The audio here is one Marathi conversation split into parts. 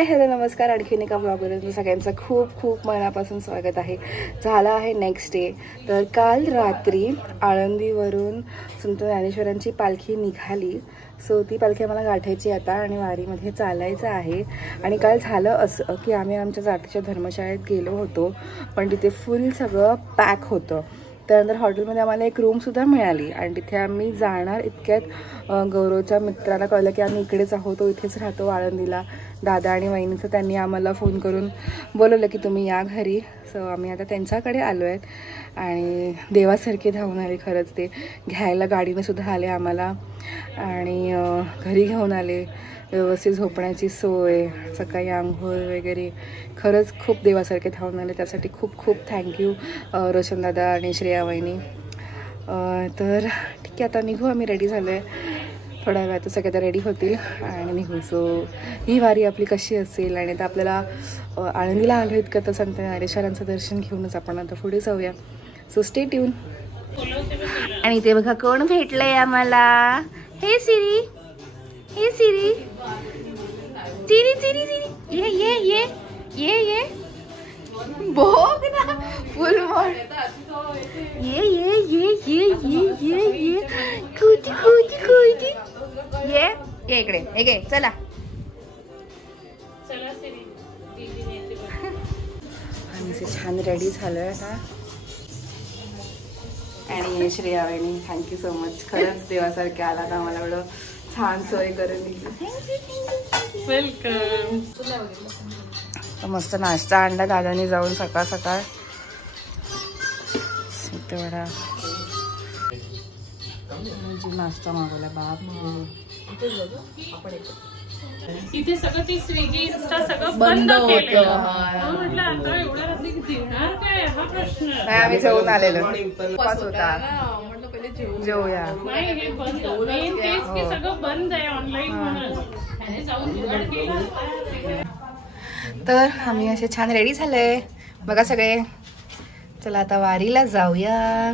हाय हॅलो नमस्कार. आणखीन एका ब्लॉगमध्ये सगळ्यांचं खूप खूप मनापासून स्वागत आहे. झाला आहे नेक्स्ट डे. तर काल रात्री आळंदीवरून संत ज्ञानेश्वरांची पालखी निघाली. सो ती पालखी आम्हाला गाठायची आता आणि वारीमध्ये चालायचं आहे. आणि काल झालं असं की आम्ही आमच्या जातीच्या धर्मशाळेत गेलो होतो, पण तिथे फुल सगळं पॅक होतं. त्यानंतर हॉटेलमध्ये आम्हाला एक रूमसुद्धा मिळाली आणि तिथे आम्ही जाणार इतक्यात गौरवच्या मित्राला कळलं की आम्ही इकडेच आहोत, तो इथेच राहतो आळंदीला. दादा आणि वहिनीचं त्यांनी आम्हाला फोन करून बोलवलं की तुम्ही या घरी. सो आम्ही आता त्यांच्याकडे आलो आहेत आणि देवासारखे धावून आले. खरंच ते घ्यायला गाडीने सुद्धा आले आम्हाला आणि घरी घेऊन आले. व्यवस्थित झोपण्याची सोय, सकाळी आंघोळ वगैरे, खरंच खूप देवासारखे धावून आले. त्यासाठी खूप खूप थँक्यू रोशन दादा आणि श्रेया वहिनी. तर ठीक आहे, आता निघू. आम्ही रेडी झालो आहे. थोड्या वेळात सगळे तर रेडी होतील आणि निघू. सो ही वारी आपली कशी असेल आणि आता आपल्याला आळंदीला आलो आहेत का, तर संत ज्ञानेश्वरांचं दर्शन घेऊनच आपण आता पुढे जाऊया. So stay tune. आणि ते बघा कोण भेटलंय आम्हाला. हे सिरी, हे सिरी, सिरी सिरी सिरी, ये ये ये ये ये बघ ना फुल मोड. ये ये ये ये ये ये ये कुटी कुटी कुटी ये ये इकडे हे घे. चला आम्ही छान रेडी झालोय आता. आणि श्रेया वहिनी थँक्यू सो मच. खरंच देवासारखे आलात, आम्हाला एवढं छान सोय करून दिली. वेलकम. मस्त नाश्ता आणला दादानी जाऊन सकाळ सकाळ. वडा नाश्ता मागवला बाप. इथे सगळं ती स्विगी इंस्टा सगळं बंद केलं. म्हटलं आता एवढ्या रात्री देणार काय हा प्रश्न. नाही आम्ही जेवून आलेलो होता. जेवूया. नाही हे बंद, मेन तेच की सगळं बंद आहे ऑनलाईन म्हणून जाऊन जुगाड केला. तर आम्ही असे छान रेडी झालोय बघा सगळे. चला आता वारीला जाऊया.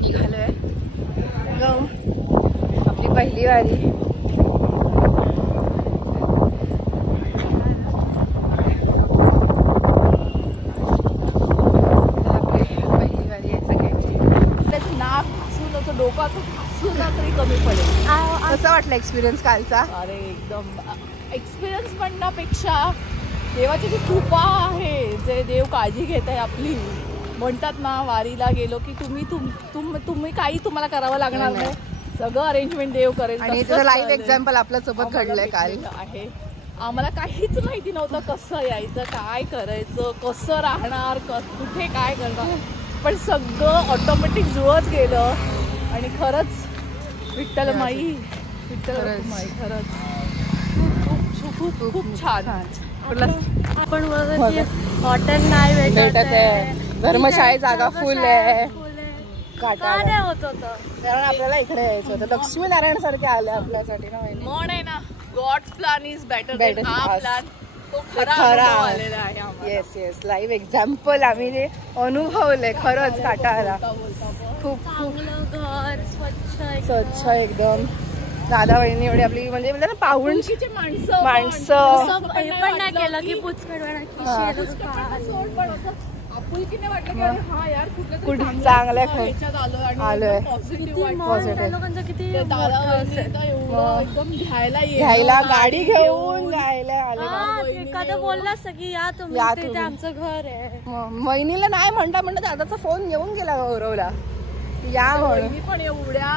निघालोय आपली पहिली वारी. कमी पडेल. कसं वाटलं एक्सपिरियन्स कालचा? अरे एकदम एक्सपिरियन्स म्हणण्यापेक्षा देवाची जी कृपा आहे, जे देव काळजी घेत आहे आपली. म्हणतात ना वारीला गेलो की तुम्ही काही तुम्हाला करावं लागणार नाही, सगळं अरेंजमेंट देव करेल. आणि त्याचं लाईव्ह एक्झाम्पल आपल्या सोबत घडलंय काल. आहे आम्हाला काहीच माहिती नव्हतं कसं यायचं, काय करायचं, कसं राहणार, कुठे काय करणार, पण सगळं ऑटोमॅटिक जुळत गेलं. आणि खरंच विठ्ठल माई खरंच खूप खूप खूप छान. आपण हॉटेल नाही भेटत आहे, धर्मशाळेत जागा फुल आहे. काय नाही होत होतं कारण आपल्याला इकडे यायचं होतं. लक्ष्मीनारायण सारखे आले आपल्यासाठी ना. म्हण आहे ना, God's plan is better than our plan. तो खरा आलेला आहे. येस येस, लाईव्ह एक्झाम्पल आम्ही जे अनुभवले खरंच काटाळा. खूप खूप घर स्वच्छ एकदम. दादा वहिनी एवढी आपली म्हणजे ना पाहुणची माणसं पण नाही केलं की कुठे चांगल्या आलोय. घ्यायला गाडी घेऊन जायला आले. एखादं बोलला की या तुम्ही, आमचं घर आहे. वहिनीला नाही म्हणता दादाचा फोन येऊन गेला गौरवला या म्हणून. पण एवढ्या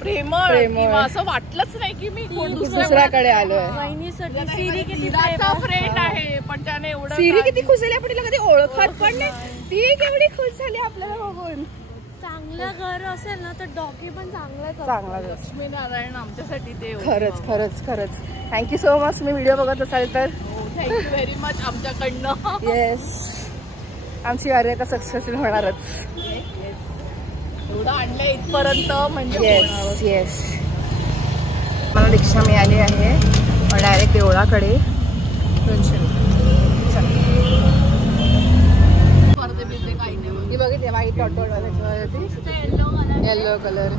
प्रेमळ असं वाटलंच नाही की मी दुसऱ्याकडे आलोय. वहिनीसाठी सिरी किती फ्रेंड आहे, पण त्याने एवढं. सिरी किती खुश झाली, आपण तिला कधी ओळखत पण नाही. ती केवढी खुश झाली आपल्याला बघून. चांगलं घर असेल ना तर डॉगी पण चांगला. लक्ष्मीनारायण आमच्यासाठी ते खरंच खरंच खरंच थँक्यू सो मच. तुम्ही व्हिडिओ बघत असाल तर थँक्यू व्हेरी मच आमच्याकडनं. येस, आमची वारी आता सक्सेसफुल होणारच. एवढं आणलं इथपर्यंत म्हणजे. Yes yes. मला रिक्षा मिळाली आहे डायरेक्ट देवळाकडे. 200 बघितले वाईट ऑटो येलो कलर.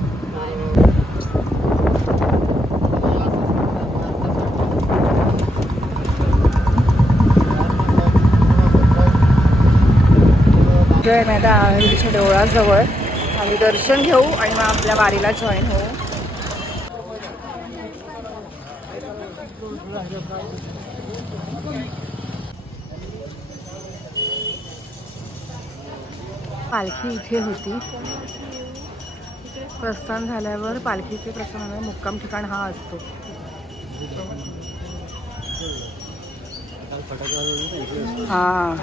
निघतोय आम्ही आता आळंदीच्या देवळाजवळ. आम्ही दर्शन घेऊ आणि मग आपल्या वारीला जॉईन होऊ. पालखी इथे होती. प्रस्थान झाल्यावर पालखीचे प्रस्थान मुक्काम ठिकाण हा असतो. हा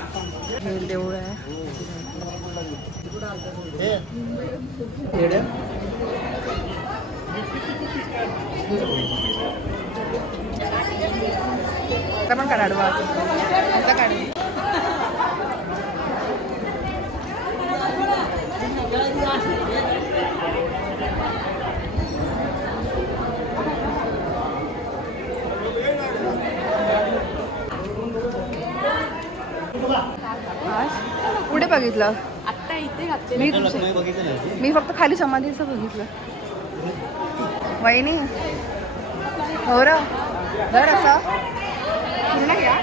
हे देऊळ आहे. पण काढवा पुढे बघितलं आता इथे घातले मी फक्त खाली समाधीचं बघितलं. वहिनी हो र धर असं पूर्ण घ्या.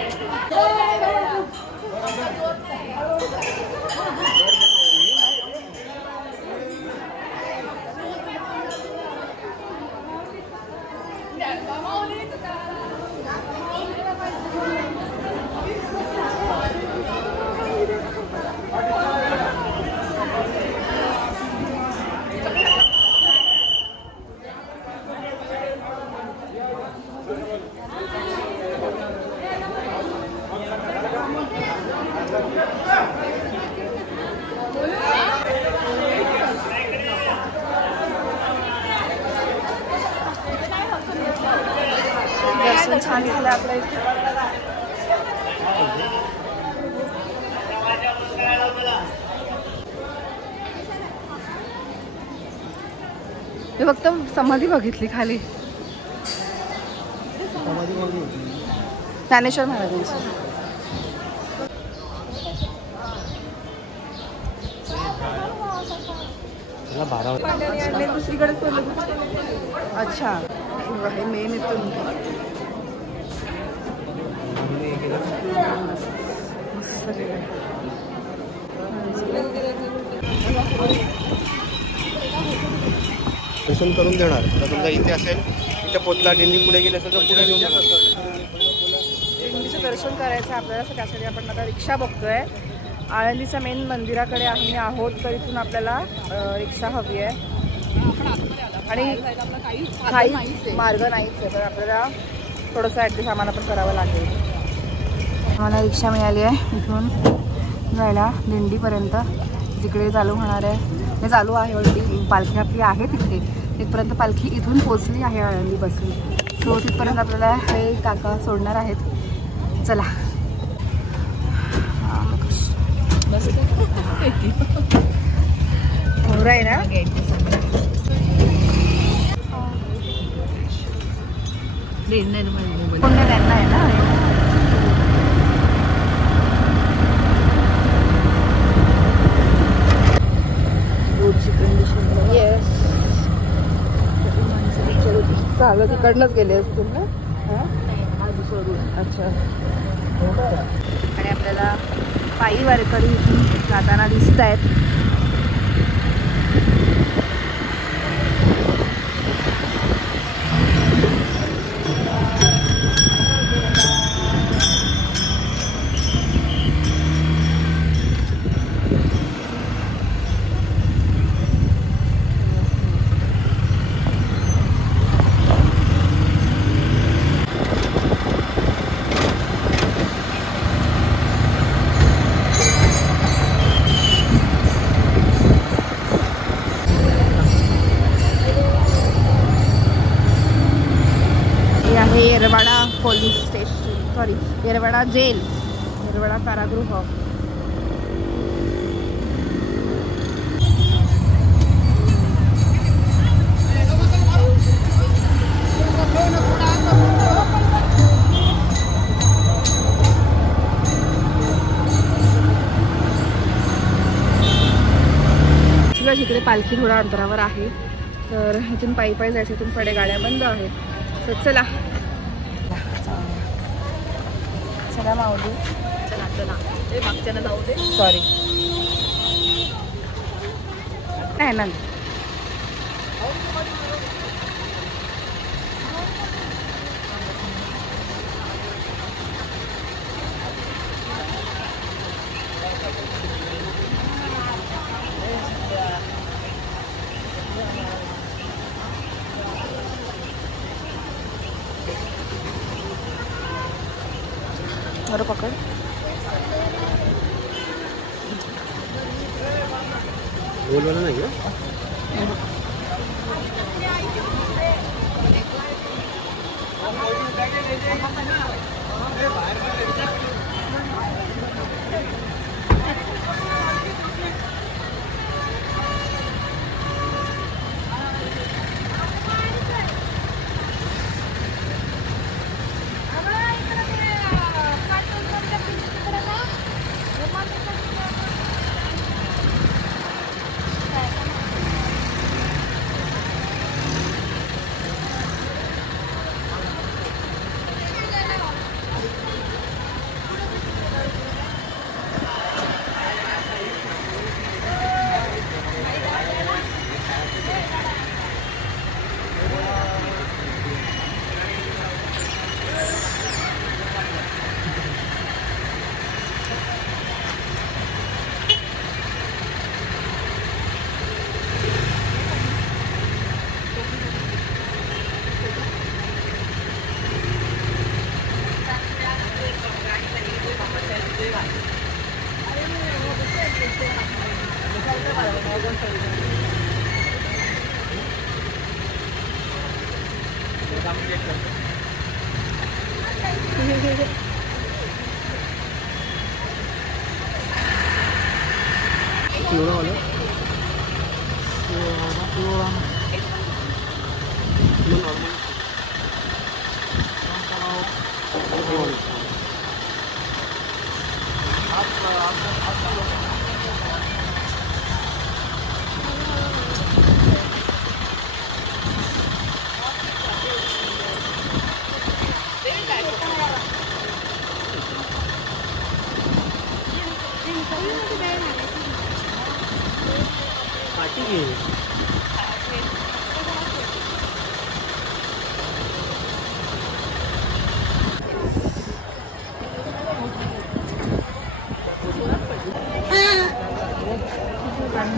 दर्शन छान झालं आपल्या इथे. मी फक्त समाधी बघितली खाली ज्ञानेश्वर महाराजांची. दुसरीकडे अच्छा हे मेन इथून दर्शन करून देणार. तर समजा इथे असेल इथे पोचला दिंडी पुढे गेले असेल तर पुढे घेऊन जाणार. दिंडीचं दर्शन करायचं आपल्याला. त्यासाठी आपण आता रिक्षा बघतोय. आळंदीच्या मेन मंदिराकडे आम्ही आहोत तर इथून आपल्याला रिक्षा हवी आहे आणि काही मार्ग नाहीच आहे तर आपल्याला थोडंसं ॲडजस्ट आम्हाला पण करावं लागेल. आम्हाला रिक्षा मिळाली आहे इथून जायला दिंडीपर्यंत. जिकडे चालू होणार आहे हे चालू आहे ऑलरेडी. पालखी आपली आहे तिथे तिथपर्यंत पालखी इथून पोचली आहे आळंदीपासून. सो तिथपर्यंत आपल्याला हे काका सोडणार आहेत. चला हो आहे ना पुण्य त्यांना आहे ना. रोडची कंडिशन येस चालत इकडनंच गेले असतील ना. अच्छा आणि आपल्याला पायी वारकरी इथून जाताना दिसत आहेत. Yerwada police station sorry Yerwada gel Yerwada कारागृह. इकडे पालखी थोड्या अंतरावर आहे तर इथून पायी पायी जायचं. इथून पुढे गाड्या बंद आहेत तर चला चला माऊली. चला चला ते मागच्यानं जाऊ दे. सॉरी नाही ना बरं पकड. गोलवाला नाही का?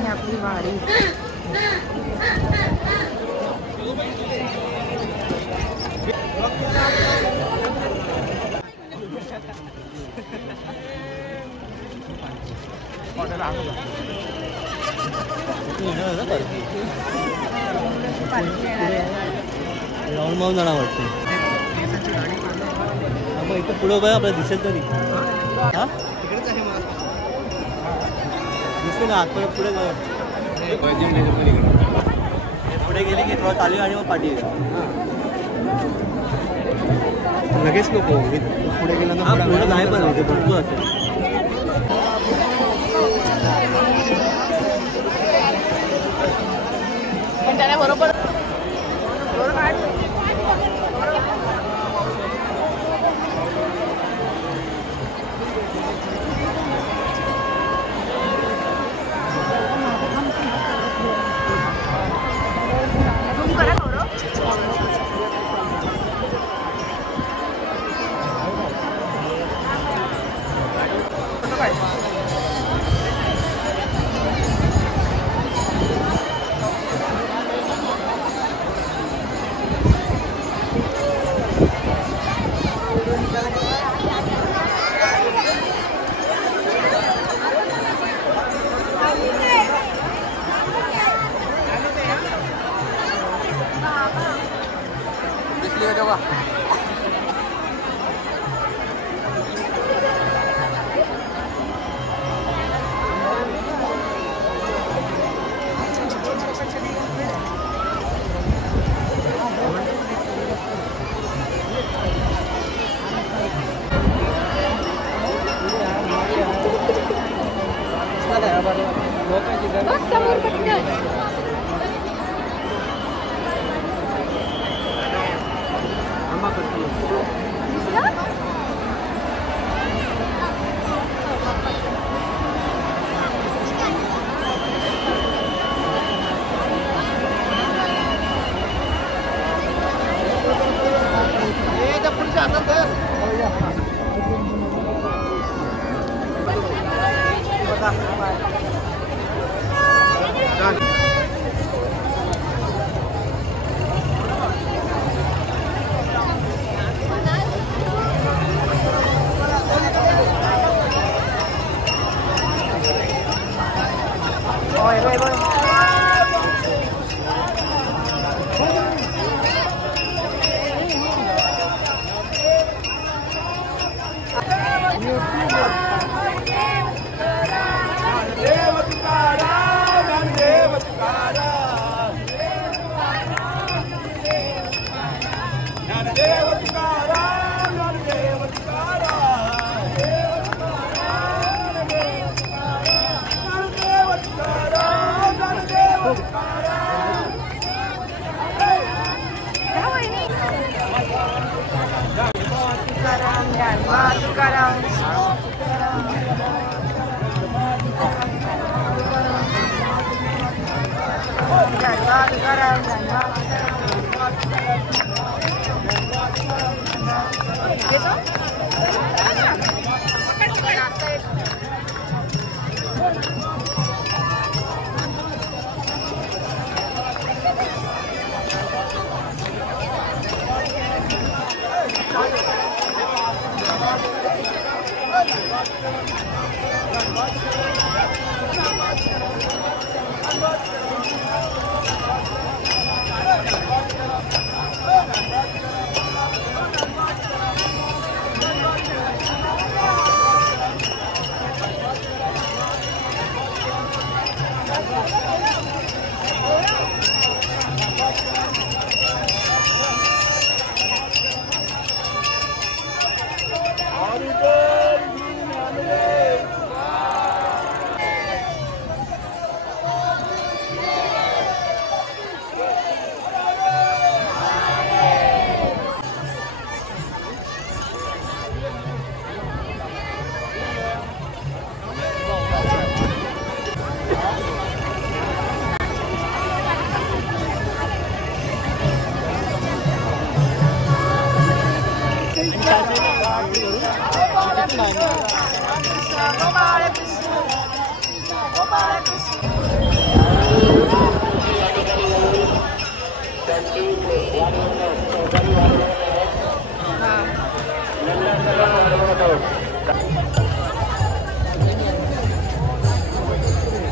आपली वाडी राऊंड माऊन जाणार वाटतं. आपण इथं पुढं बघा आपल्याला दिसेल तरी. हा तिकडेच आहे मला दिसते ना आत पुढे पुढे गेले की थोडं चालू आणि मग पाठी लगेच नको पुढे गेला ना पुढे नाही पण होते भरपूर असेल. पण त्याने बरोबर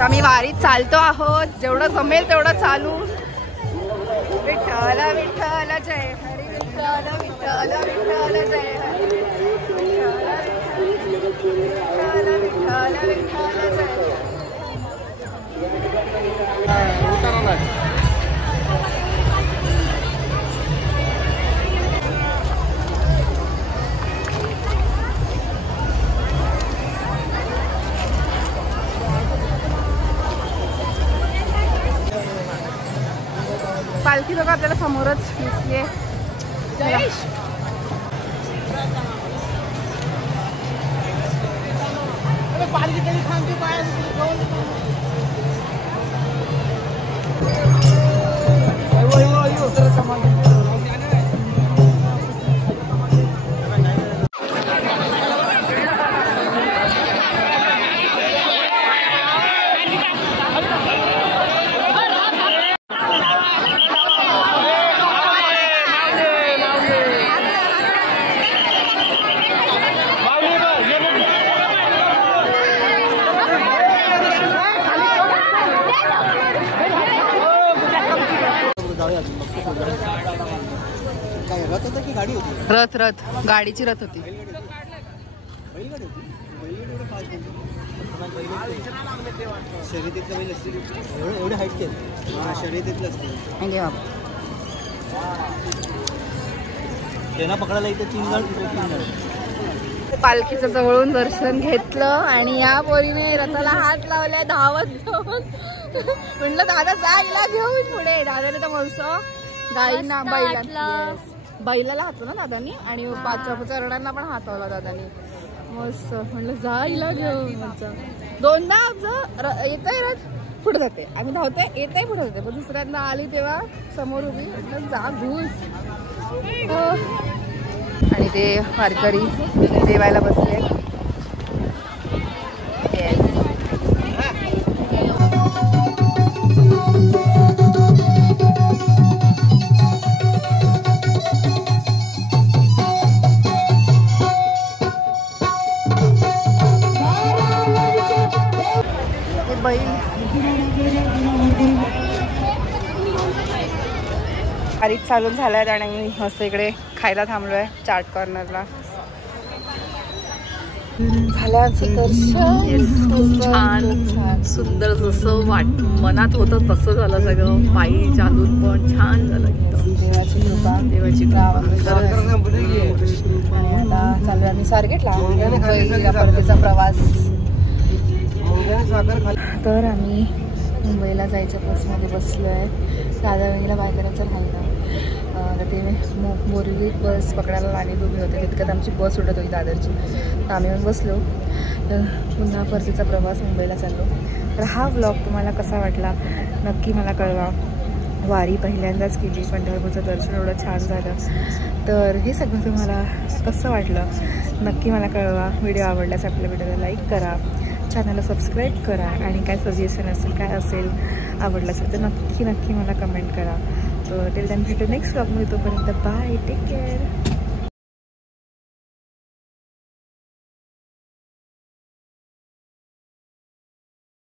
आम्ही वारीत चालतो आहोत, जेवढं जमेल तेवढं चालू. विठ्ठल विठ्ठल जय हरी, विठ्ठल विठ्ठल विठ्ठल जय हरी, विठ्ठल विठ्ठल विठ्ठल जय. पालखी बघा आपल्याला समोरच दिसलीये. रथ रथ गाडीची रथ होती. शर्यतीतलं बैल असते एवढे हाईट केलं. शर्यतीतलं असते त्यांना पकडायला इथे 3 गाड तिथे 3 गाड. पालखीचं जवळून दर्शन घेतलं आणि या पोरीने रथाला हात लावलाय धावत धावत. म्हणलं दादा जा हिला घेऊन पुढे. दादाने तर मस्त गाईंना बैलाला हातलो ना दादानी आणि चरणांना पण हातवला दादानी मस्त. म्हणलं जा हिला घेऊन. दोनदा आमचं येतंय रथ पुढे जाते, आम्ही धावतोय येतंय पुढे जाते. पण दुसऱ्यांदा आली तेव्हा समोर उभी म्हटलं जा घुस. आणि ते वारकरी जेवायला बसले. वारीत चालून झालाय आणि मी मस्त इकडे खायला थांबलोय चाट कॉर्नरला. छान सुंदर जसं मनात होतं तसं झालं सगळं. पायी चालून पण छान झालं. देवाची आता चालू आम्ही स्वारगेटला परतीचा प्रवास. तर आम्ही मुंबईला जायच्या बसमध्ये बसलो आहे. दादा बाय करायचं राहिलं तर ते बोरिवली बस पकडायला लाईनीत उभी होते. तितक्यात आमची बस उडत होती दादरची. तर आम्ही येऊन बसलो. तर पुन्हा परतीचा प्रवास मुंबईला चाललो. तर हा व्लॉग तुम्हाला कसा वाटला नक्की मला कळवा. वारी पहिल्यांदाच केली, पंढरपूरचं दर्शन एवढं छान झालं. तर हे सगळं तुम्हाला कसं वाटलं नक्की मला कळवा. व्हिडिओ आवडल्यास आपल्या व्हिडिओला लाईक करा, चॅनलला सबस्क्राईब करा आणि काय सजेशन असेल काय असेल आवडलं असेल तर नक्की नक्की मला कमेंट करा. तर टिल देन भेटू नेक्स्ट व्लॉगमध्ये. तोपर्यंत बाय, टेक केअर.